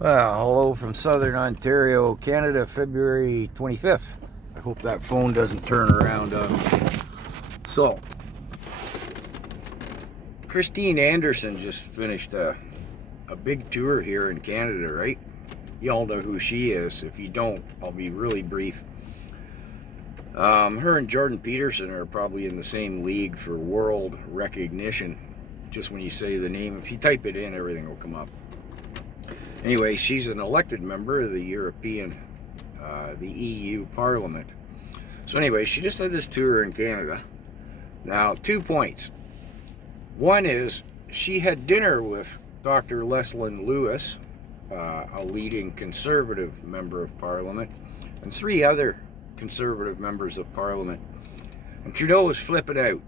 Well, hello from Southern Ontario, Canada, February 25th. I hope that phone doesn't turn around on me. So, Christine Anderson just finished a big tour here in Canada, right? Y'all know who she is. If you don't, I'll be really brief. Her and Jordan Peterson are probably in the same league for world recognition. Just when you say the name, if you type it in, everything will come up. Anyway, she's an elected member of the the EU Parliament. So anyway, she just had this tour in Canada. Now, 2 points. One is she had dinner with Dr. Leslyn Lewis, a leading Conservative member of Parliament, and 3 other Conservative members of Parliament. And Trudeau was flipping out.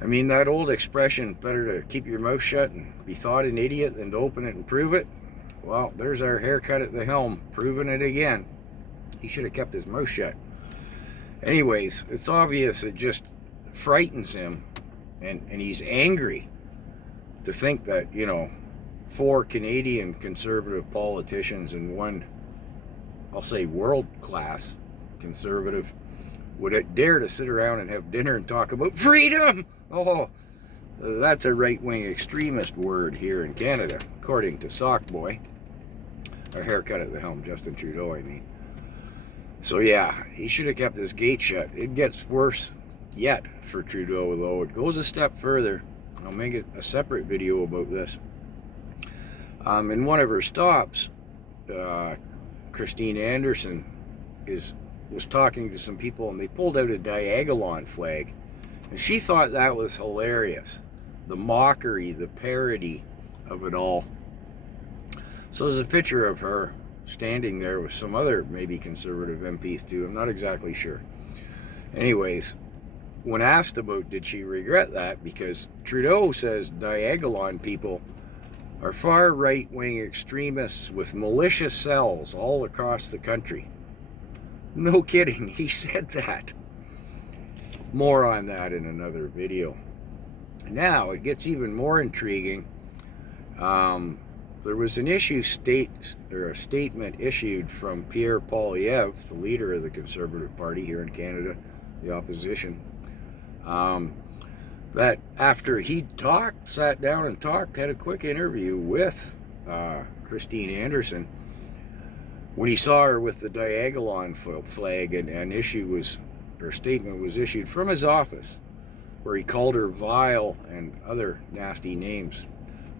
I mean, that old expression, better to keep your mouth shut and be thought an idiot than to open it and prove it. Well, there's our haircut at the helm, proving it again. He should have kept his mouth shut. Anyways, it's obvious it just frightens him, and he's angry to think that, 4 Canadian Conservative politicians and one, I'll say, world-class Conservative would dare to sit around and have dinner and talk about freedom. Oh, that's a right-wing extremist word here in Canada, according to Sockboy. Our haircut at the helm, Justin Trudeau, I mean. So yeah, he should have kept his gate shut. It gets worse yet for Trudeau, though. It goes a step further. I'll make it a separate video about this. In one of her stops, Christine Anderson was talking to some people, and they pulled out a Diagolon flag. And she thought that was hilarious. The mockery, the parody of it all. So there's a picture of her standing there with some other maybe Conservative MPs too. I'm not exactly sure. Anyways, when asked about did she regret that, because Trudeau says Diagolon people are far right-wing extremists with militia cells all across the country. No kidding, he said that. More on that in another video. Now, it gets even more intriguing. There was a statement issued from Pierre Poilievre, the leader of the Conservative Party here in Canada, the opposition, that after he sat down and talked, had a quick interview with Christine Anderson, when he saw her with the Diagolon flag, her statement was issued from his office, where he called her vile and other nasty names.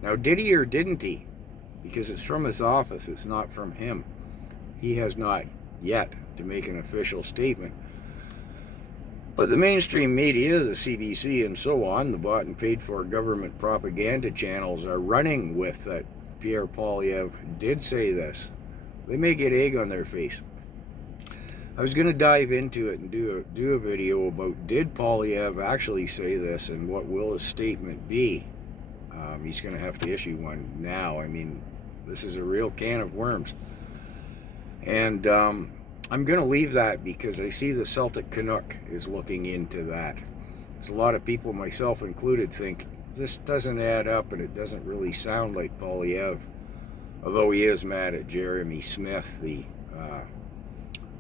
Now, did he or didn't he? Because it's from his office, it's not from him. He has not yet to make an official statement. But the mainstream media, the CBC and so on, the bought and paid for government propaganda channels are running with that Pierre Poilievre did say this. They may get egg on their face. I was going to dive into it and do a video about did Poilievre actually say this and what will his statement be. He's going to have to issue one now. I mean, this is a real can of worms. And I'm going to leave that because I see the Celtic Canuck is looking into that. There's a lot of people, myself included, think this doesn't add up and it doesn't really sound like Poilievre. Although he is mad at Jeremy Smith, the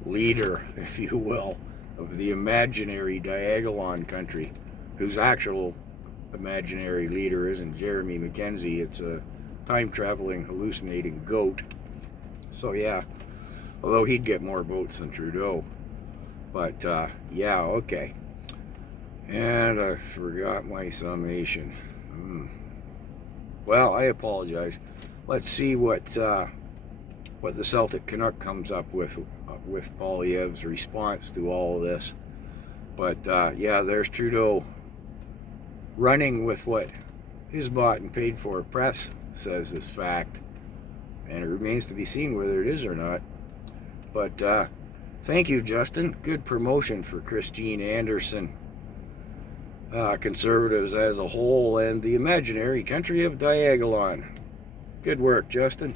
leader, if you will, of the imaginary Diagolon country, whose actual imaginary leader isn't Jeremy Mackenzie, it's a time-traveling, hallucinating goat. So yeah, although he'd get more votes than Trudeau. But yeah, okay. And I forgot my summation. Well, I apologize. Let's see what the Celtic Canuck comes up with Poilievre's response to all of this. But yeah, there's Trudeau running with what his bought and paid for press says is fact, and it remains to be seen whether it is or not. But thank you, Justin. Good promotion for Christine Anderson, Conservatives as a whole, and the imaginary country of Diagolon. Good work, Justin.